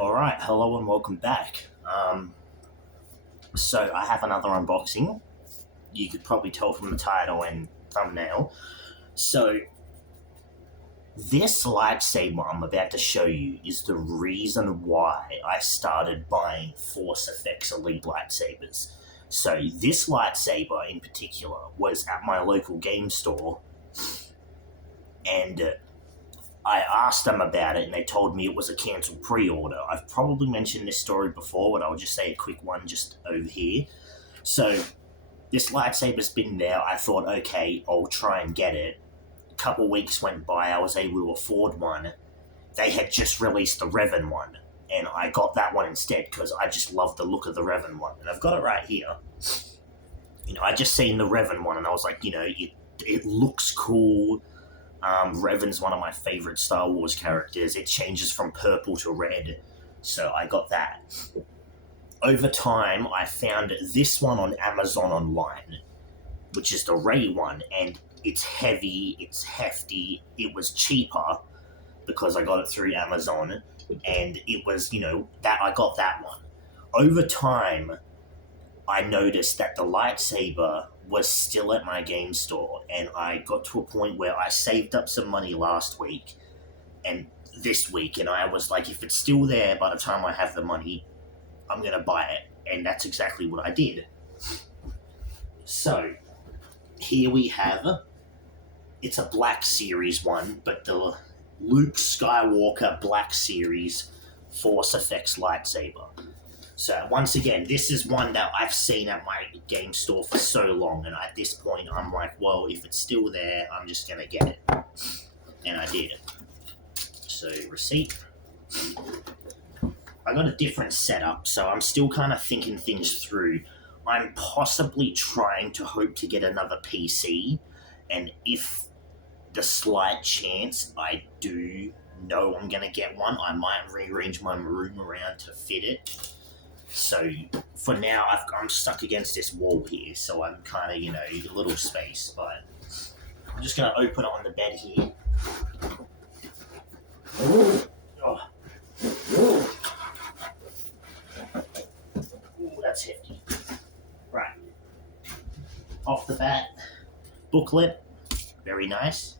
All right, hello and welcome back. So I have another unboxing. You could probably tell from the title and thumbnail. So this lightsaber I'm about to show you is the reason why I started buying Force FX Elite lightsabers. So this lightsaber in particular was at my local game store, and I asked them about it, and they told me it was a cancelled pre-order. I've probably mentioned this story before, but I'll just say a quick one just over here. So this lightsaber's been there. I thought, okay, I'll try and get it. A couple weeks went by. I was able to afford one. They had just released the Revan one, and I got that one instead because I just love the look of the Revan one, and I've got it right here. I just seen the Revan one, and I was like, it looks cool. Revan's one of my favorite Star Wars characters. It changes from purple to red, so I got that. Over time, I found this one on Amazon online, which is the Rey one, and it's heavy, it's hefty. It was cheaper because I got it through Amazon, and it was, that I got that one. Over time, I noticed that the lightsaber was still at my game store, and I got to a point where I saved up some money last week and this week, and I was like, if it's still there by the time I have the money, I'm going to buy it. And that's exactly what I did. So, here we have, it's a Black Series one, but the Luke Skywalker Black Series Force FX lightsaber. So once again, this is one that I've seen at my game store for so long, and at this point I'm like, well, if it's still there, I'm just going to get it. And I did. So, receipt. I got a different setup, so I'm still kind of thinking things through. I'm possibly trying to hope to get another PC, and if the slight chance I do know I'm going to get one, I might rearrange my room around to fit it. So for now, I'm stuck against this wall here, so I'm kind of, a little space, but I'm just going to open it on the bed here. Oh. Ooh, that's hefty. Right. Off the bat, booklet, very nice.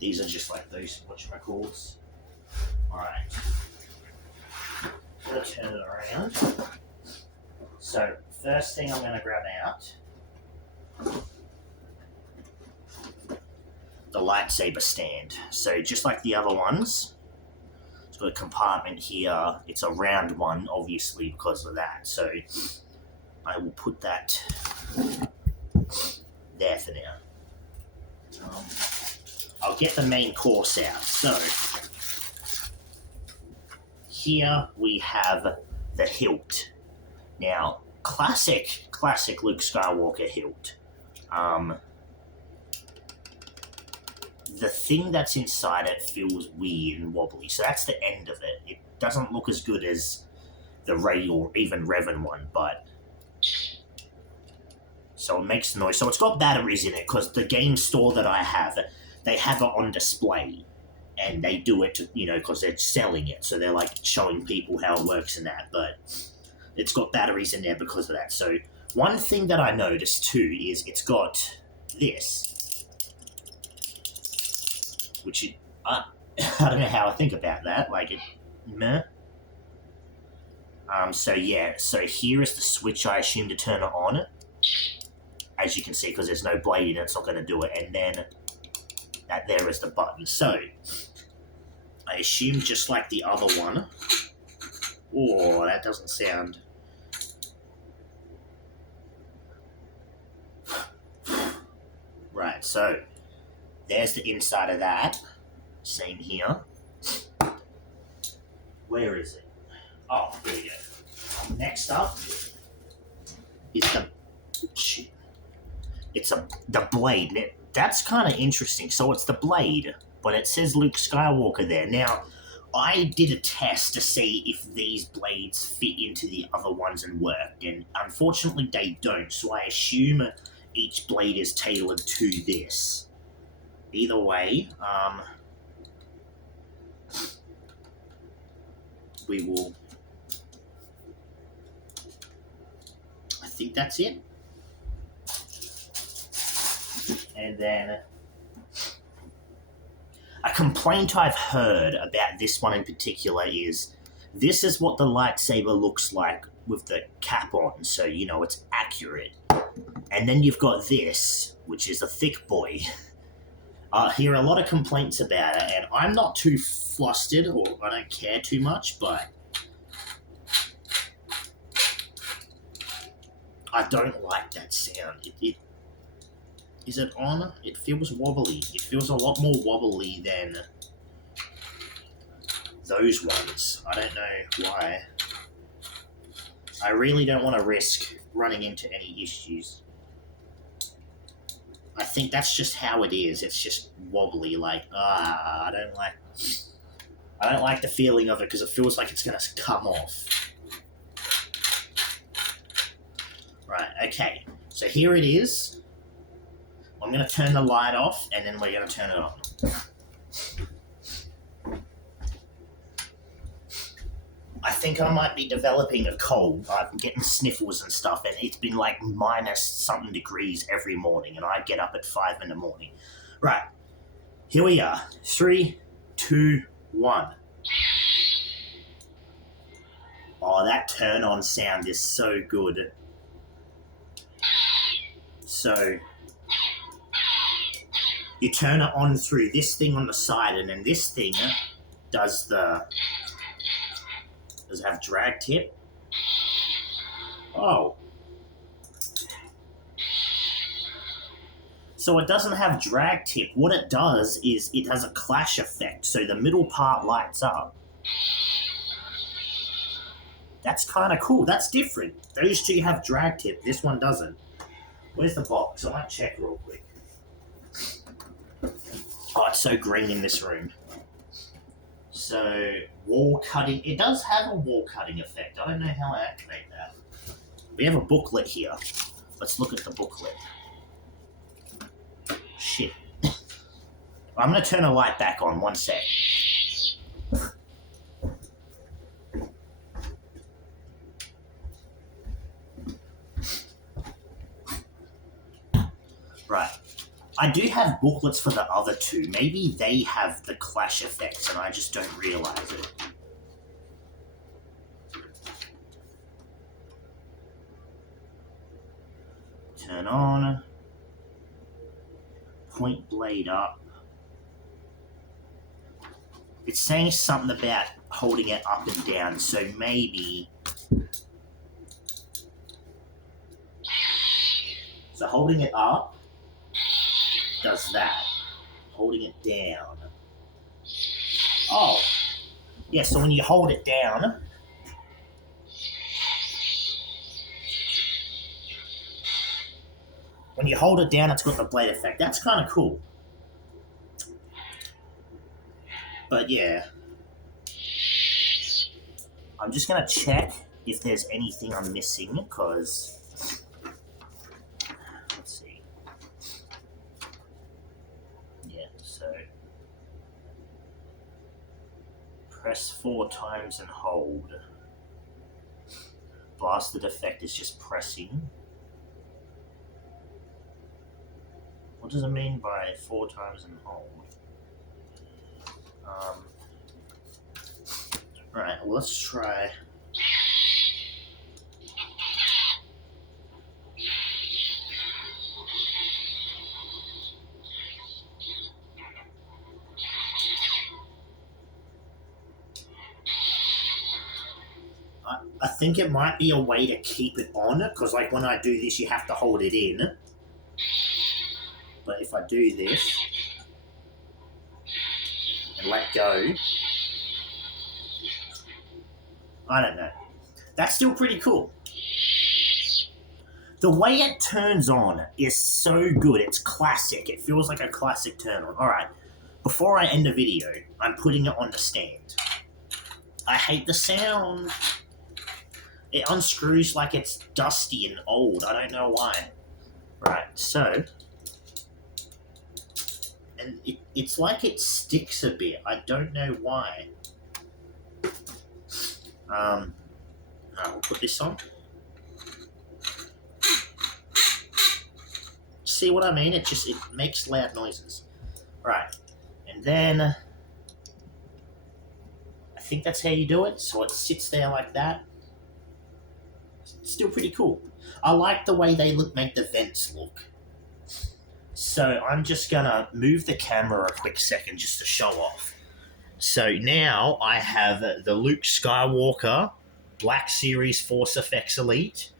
These are just like those whatchamacalls. Alright. I'm going to turn it around. So, first thing I'm going to grab out, the lightsaber stand. So, just like the other ones, it's got a compartment here. It's a round one, obviously, because of that. So, I will put that there for now. I'll get the main course out. So, here we have the hilt. Now, classic Luke Skywalker hilt. The thing that's inside it feels weird and wobbly, so that's the end of it. It doesn't look as good as the Rey or even Revan one, but so it makes noise. So it's got batteries in it because the game store that I have, they have it on display. And they do it, because they're selling it. So they're like showing people how it works and that. But it's got batteries in there because of that. So one thing that I noticed too is it's got this, which I don't know how I think about that. Like it, meh. So here is the switch I assume to turn it on. As you can see, because there's no blade in it, it's not going to do it. And then that there is the button. So I assume just like the other one. Oh, that doesn't sound. Right, so there's the inside of that. Same here. Where is it? Oh, here we go. Next up is the blade. That's kind of interesting. So it's the blade, but it says Luke Skywalker there. Now, I did a test to see if these blades fit into the other ones and worked, and unfortunately they don't, so I assume each blade is tailored to this. Either way, we will... I think that's it. And then a complaint I've heard about this one in particular is this is what the lightsaber looks like with the cap on, so you know it's accurate. And then you've got this, which is a thick boy. I hear a lot of complaints about it, and I'm not too flustered, or I don't care too much, but I don't like that sound. Is it on? It feels wobbly. It feels a lot more wobbly than those ones. I don't know why. I really don't want to risk running into any issues. I think that's just how it is. It's just wobbly. Like, I don't like the feeling of it because it feels like it's gonna come off. Right. Okay. So here it is. I'm going to turn the light off, and then we're going to turn it on. I think I might be developing a cold. I'm getting sniffles and stuff, and it's been like minus something degrees every morning, and I get up at 5 in the morning. Right. Here we are. 3, 2, 1. Oh, that turn-on sound is so good. So... you turn it on through this thing on the side, and then this thing does it have drag tip? Oh. So it doesn't have drag tip. What it does is it has a clash effect, so the middle part lights up. That's kind of cool. That's different. Those two have drag tip. This one doesn't. Where's the box? I might check real quick. Oh, it's so green in this room. So, wall cutting. It does have a wall cutting effect. I don't know how I activate that. We have a booklet here. Let's look at the booklet. Shit. I'm going to turn the light back on. One sec. Right. I do have booklets for the other two. Maybe they have the clash effects and I just don't realize it. Turn on. Point blade up. It's saying something about holding it up and down, so maybe... So holding it up does that. Holding it down. Oh. Yeah, so when you hold it down... When you hold it down, it's got the blade effect. That's kind of cool. But yeah. I'm just going to check if there's anything I'm missing, because... Let's see. Yeah, so... Press 4 times and hold. Blasted effect is just pressing. What does it mean by 4 times and hold? Right, well, let's try. I think it might be a way to keep it on, because like when I do this, you have to hold it in. But if I do this and let go, I don't know. That's still pretty cool. The way it turns on is so good. It's classic. It feels like a classic turn on. Alright, before I end the video, I'm putting it on the stand. I hate the sound. It unscrews like it's dusty and old. I don't know why. Right, so... And it's like it sticks a bit. I don't know why. We'll put this on. See what I mean? It makes loud noises. Right. And then I think that's how you do it. So it sits there like that. It's still pretty cool. I like the way they make the vents look. So I'm just gonna move the camera a quick second just to show off. So now I have the Luke Skywalker Black Series Force FX Elite,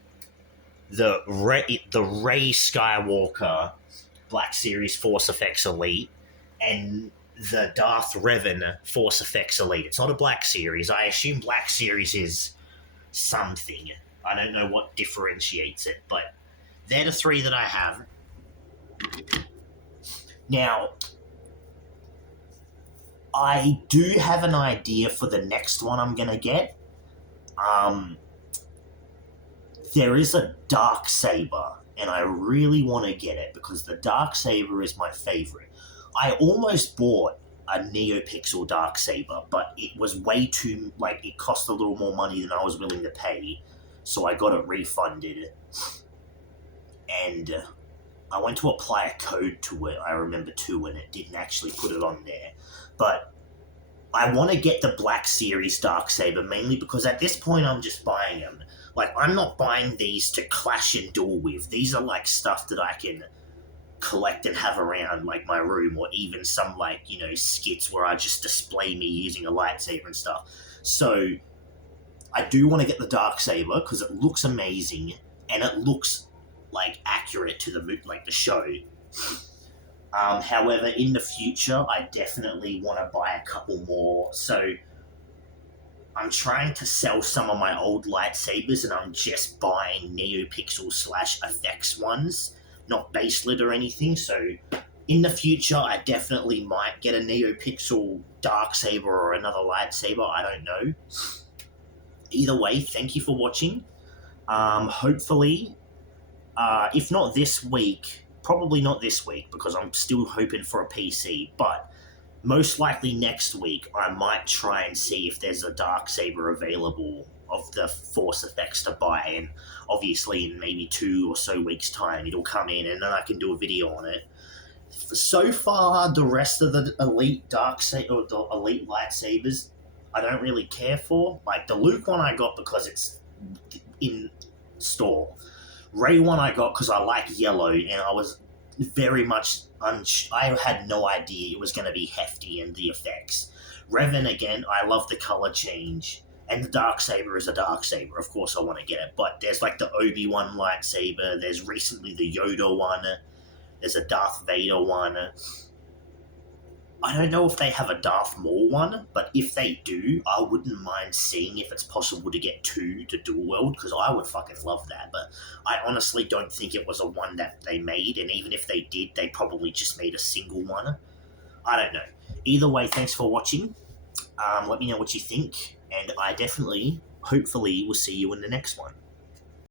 the Rey Skywalker Black Series Force FX Elite, and the Darth Revan Force FX Elite. It's not a Black Series. I assume Black Series is something. I don't know what differentiates it, but they're the three that I have. Now, I do have an idea for the next one I'm going to get. There is a Darksaber, and I really want to get it because the Darksaber is my favorite. I almost bought a NeoPixel Darksaber, but it was way too, it cost a little more money than I was willing to pay, so I got it refunded. And I went to apply a code to it, I remember too, and it didn't actually put it on there. But I want to get the Black Series Darksaber mainly because at this point I'm just buying them. I'm not buying these to clash and duel with. These are stuff that I can collect and have around my room, or even some skits where I just display me using a lightsaber and stuff. So I do want to get the Darksaber because it looks amazing and it looks accurate to the show. However, in the future, I definitely want to buy a couple more. So I'm trying to sell some of my old lightsabers, and I'm just buying NeoPixel /effects ones, not baselit or anything. So in the future, I definitely might get a NeoPixel Darksaber or another lightsaber. I don't know. Either way, thank you for watching. Hopefully, if not this week, probably not this week because I'm still hoping for a PC, but most likely next week I might try and see if there's a Darksaber available of the Force effects to buy, and obviously in maybe 2 or so weeks time it'll come in and then I can do a video on it. So far, the rest of the Elite Darksaber or the Elite lightsabers I don't really care for. The Luke one I got because it's in store. Rey one I got because I like yellow, and I was very much I had no idea it was going to be hefty in the effects. Revan, again, I love the color change, and the Darksaber is a Darksaber. Of course I want to get it, but there's the Obi-Wan lightsaber, there's recently the Yoda one, there's a Darth Vader one. I don't know if they have a Darth Maul one, but if they do, I wouldn't mind seeing if it's possible to get 2 to dual wield, because I would fucking love that. But I honestly don't think it was a one that they made, and even if they did, they probably just made a single one. I don't know. Either way, thanks for watching. Let me know what you think, and I definitely, hopefully, will see you in the next one.